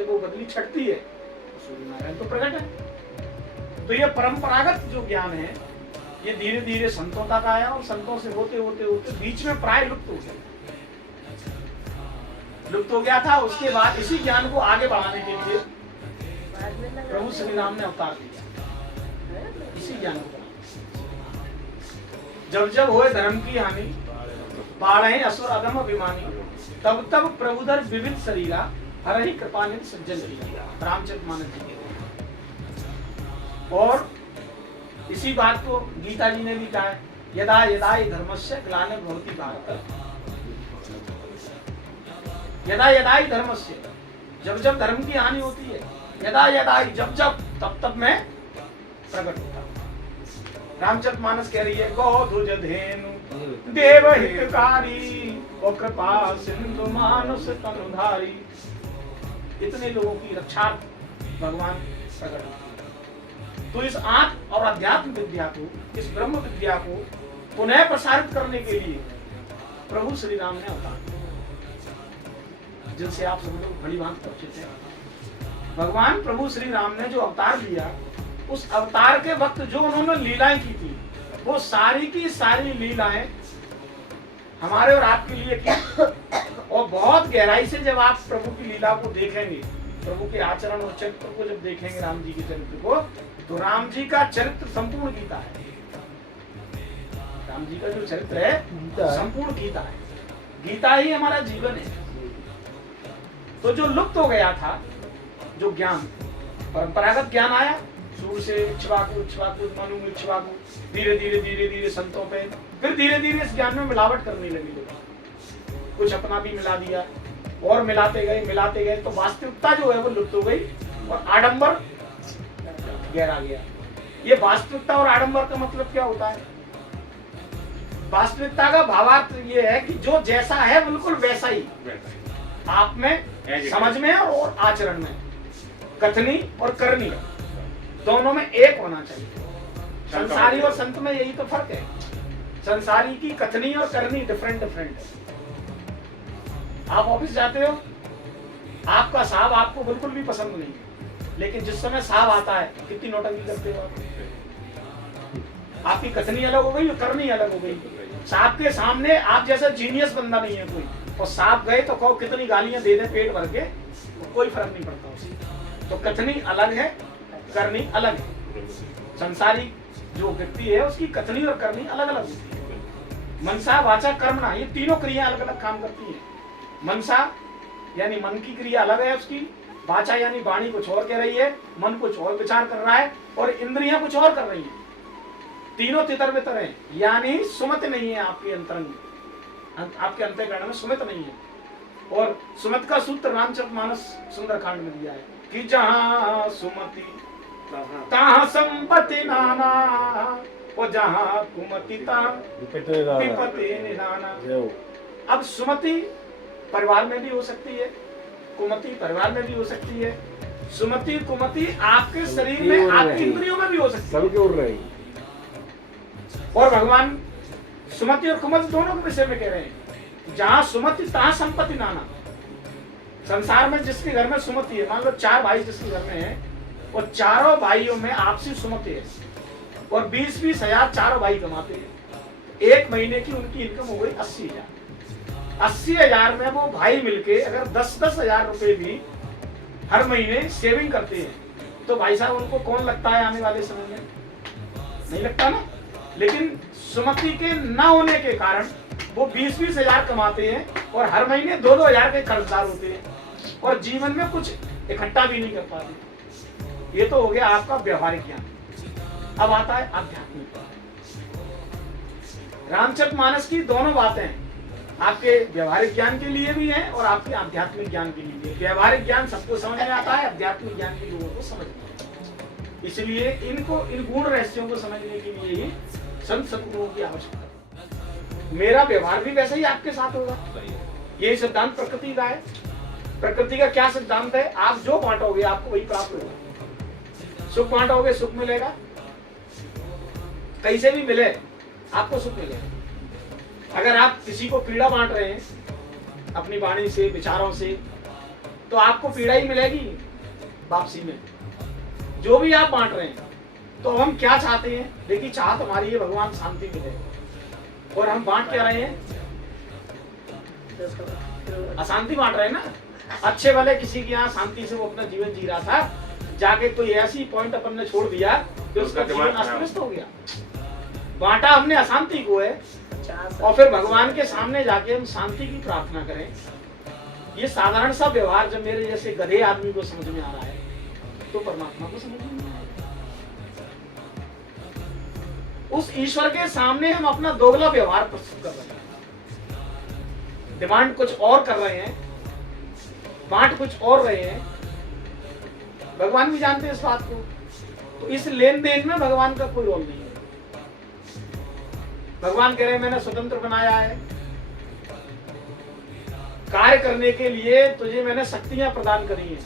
जब वो बदली छटती है तो सूर्य नारायण तो प्रकट है। तो ये परंपरागत जो ज्ञान है ये धीरे धीरे संतों तक आया और संतों से होते होते होते बीच में प्राय लुप्त हो गया था। उसके बाद इसी ज्ञान को आगे बढ़ाने के लिए प्रभु श्री राम ने अवतार लिया इसी ज्ञान को। जब जब होए धर्म की हानि बाढ़े असुर अधम अभिमानी तब तब प्रभुधर विविध शरीरा हर ही कृपानिधि सज्जन किया, रामचरितमानस जी के। और इसी बात को गीता जी ने भी कहा है, यदा यदा हि धर्मस्य ग्लानिर्भवति भारत, यदा यदा हि धर्मस्य, जब जब धर्म की हानि होती है, यदा यदा हि जब जब तब तब मैं प्रकट होता। रामचरितमानस कह रही है गौधुज धेनु देव हितकारी और कृपा सिंधु मानुष तनुधारी, इतने लोगों की रक्षा भगवान प्रकट होते। तो इस आत्म और अध्यात्म विद्या को, इस ब्रह्म विद्या को पुनः प्रसारित करने के लिए प्रभु श्री राम ने अवतार, जिनसे आप सब लोग बड़ी बात परिचित हैं। भगवान प्रभु श्री राम ने जो अवतार लिया, उस अवतार के वक्त जो उन्होंने लीलाएं की थी, वो सारी की सारी लीलाएं हमारे और आपके लिए की। और बहुत गहराई से जब आप प्रभु की लीला को देखेंगे, प्रभु के आचरण और चरित्र को जब देखेंगे, राम जी के चरित्र को, तो राम जी का चरित्र संपूर्ण गीता है। राम जी का जो चरित्र है संपूर्ण गीता है। गीता ही हमारा जीवन है। तो जो लुप्त हो गया था, जो ज्ञान, परंपरागत ज्ञान आया, सूर्य से इक्ष्वाकु, इक्ष्वाकु मनु, इक्ष्वाकु, धीरे धीरे धीरे धीरे संतों पे, फिर धीरे धीरे इस ज्ञान में मिलावट करने लगे लोग, कुछ अपना भी मिला दिया और मिलाते गए, तो वास्तविकता जो है वो लुप्त हो गई और आडंबर गहरा गया। ये वास्तविकता और आडंबर का मतलब क्या होता है? वास्तविकता का भावार्थ ये है कि जो जैसा है बिल्कुल वैसा ही आप में, समझ में और आचरण में, कथनी और करनी दोनों में एक होना चाहिए। संसारी और संत में यही तो फर्क है। संसारी की कथनी और करनी डिफरेंट है। आप ऑफिस जाते हो, आपका साहब आपको बिल्कुल भी पसंद नहीं है, लेकिन जिस समय साहब आता है कितनी नौटंकी करते हो आप। आपकी कथनी अलग हो गई और करनी अलग हो गई। साहब के सामने आप जैसा जीनियस बंदा नहीं है कोई, और साहब गए तो कहो कितनी गालियां दे दे पेट भर के, तो कोई फर्क नहीं पड़ता उसे। तो कथनी अलग है, करनी अलग है। संसारी जो व्यक्ति है उसकी कथनी और करनी अलग अलग होती है। मनसा वाचा कर्मणा, ये तीनों क्रिया अलग अलग काम करती है। मनसा यानी मन की क्रिया अलग है उसकी, वाचा यानी वाणी कुछ और कह रही है, मन कुछ और विचार कर रहा है, और इंद्रियां कुछ और कर रही हैं। तीनों तितर बितर हैं, यानी सुमत नहीं है आपके अंतरंग, आपके अंतःकरण में सुमित नहीं है। और सुमित का सूत्र रामचरितमानस सुंदरकांड में दिया है कि जहां सुमति तहां संपत्ति नाना, और जहां कुमति तहां विपत्ति निधाना। अब सुमति परिवार में भी हो सकती है, कुमति परिवार में भी हो सकती है, सुमति कुमति आपके शरीर में, आपकी इंद्रियों में भी हो सकती है, सबके उड़ रही। और भगवान सुमति और कुमति दोनों के विषय में कह रहे हैं, जहां सुमति तहां संपत्ति नाना। संसार में जिसके घर में सुमति है, मान लो 4 भाई जिसके घर में है, और चारों भाइयों में आपसी सुमति है, और 20-20 हजार चारों भाई कमाते हैं। एक महीने की उनकी इनकम हो गई 80,000। 80,000 में वो भाई मिलके अगर 10-10 हजार रुपए भी हर महीने सेविंग करते हैं, तो भाई साहब उनको कौन लगता है आने वाले समय में? नहीं लगता ना। लेकिन सुमति के न होने के कारण वो 20-20 हजार कमाते हैं, और हर महीने 2-2 हजार के कर्जदार होते हैं, और जीवन में कुछ इकट्ठा भी नहीं कर पाते। ये तो हो गया आपका व्यवहारिक ज्ञान। अब आता है आध्यात्मिक। रामचरितमानस की दोनों बातें आपके व्यवहारिक ज्ञान के लिए भी है और आपके आध्यात्मिक ज्ञान के लिए। व्यवहारिक ज्ञान सबको समझ में आता है, आध्यात्मिक ज्ञान भी लोगों को समझ में आता है। इसलिए इनको, इन गूढ़ रहस्यों को समझने के लिए ही संत सद्गुरुओं की आवश्यकता है। मेरा व्यवहार भी वैसे ही आपके साथ होगा। यही सिद्धांत प्रकृति का है। प्रकृति का क्या सिद्धांत है? आप जो बांटोगे आपको वही प्राप्त होगा। सुख बांटोगे सुख मिलेगा, कहीं से भी मिले आपको सुख मिलेगा। अगर आप किसी को पीड़ा बांट रहे हैं अपनी वाणी से, विचारों से, तो आपको पीड़ा ही मिलेगी वापसी में, जो भी आप बांट रहे हैं। तो हम क्या चाहते हैं? देखिए, चाहत हमारी है भगवान शांति मिले, और हम बांट क्या रहे हैं? अशांति बांट रहे हैं ना। अच्छे वाले किसी के यहाँ शांति से वो अपना जीवन जी रहा था, जाके कोई ऐसी पॉइंट अपन ने छोड़ दिया कि उसका जीवन अस्त व्यस्त हो गया। बांटा हमने अशांति को है, और फिर भगवान के सामने जाके हम शांति की प्रार्थना करें। ये साधारण सा व्यवहार जब मेरे जैसे गधे आदमी को समझ में आ रहा है, तो परमात्मा को समझ में नहीं आएगा। उस ईश्वर के सामने हम अपना दोगला व्यवहार प्रस्तुत कर रहे हैं, डिमांड कुछ और कर रहे हैं, बांट कुछ और रहे हैं। भगवान भी जानते हैं इस बात को। तो इस लेन देन में भगवान का कोई रोल नहीं है। भगवान कह रहे हैं मैंने स्वतंत्र बनाया है, कार्य करने के लिए तुझे मैंने शक्तियां प्रदान करी हैं,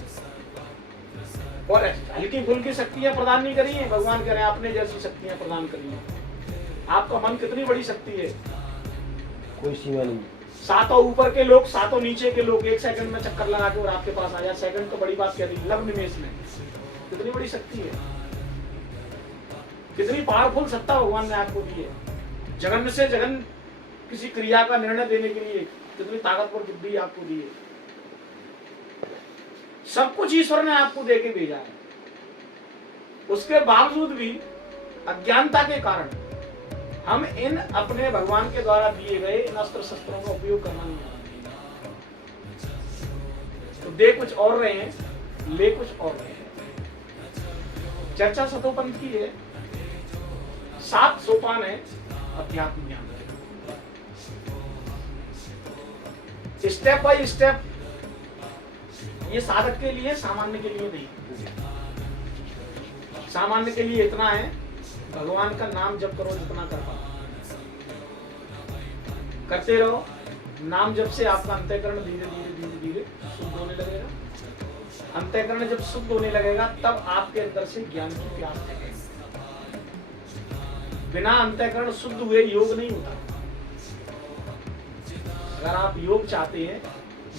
और हल्की फुल्की शक्तियां प्रदान नहीं करी हैं। भगवान कह रहे हैं अपने जैसी शक्तियां प्रदान करी हैं। आपका मन कितनी बड़ी शक्ति है, कोई सीमा नहीं। सातों ऊपर के लोग, सातों नीचे के लोग 1 सेकंड में चक्कर लगा के और आपके पास आ जाए। सेकंड तो बड़ी बात कह दी, लव निमेश में कितनी बड़ी शक्ति है, कितनी पावरफुल सत्ता भगवान ने आपको दी है। जघन्य से जघन किसी क्रिया का निर्णय देने के लिए कितनी ताकतवर बुद्धि आपको दी है। सब कुछ ईश्वर ने आपको दे के भेजा है। उसके बावजूद भी अज्ञानता के कारण हम इन अपने भगवान के द्वारा दिए गए इन अस्त्र शस्त्रों का उपयोग करना नहीं जानते। तो दे कुछ और रहे हैं, ले कुछ और रहे हैं। चर्चा सतोपंथ की है। 7 सोपान है अध्यात्म ज्ञान। स्टेप बाय स्टेप, ये साधक के लिए, सामान्य के लिए नहीं। सामान्य के लिए इतना है, भगवान का नाम जप करो जितना कर पाओ, करते रहो। नाम जप से आपका अंतःकरण धीरे धीरे धीरे धीरे शुद्ध होने लगेगा। अंतःकरण जब शुद्ध होने लगेगा तब आपके अंदर से ज्ञान की प्यास लगेगी। बिना अंतःकरण शुद्ध हुए योग नहीं होता। अगर आप योग चाहते हैं,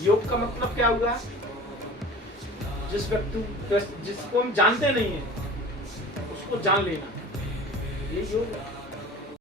योग का मतलब क्या हुआ? जिस व्यक्ति जिसको हम जानते नहीं है उसको जान लेना, ये योग है।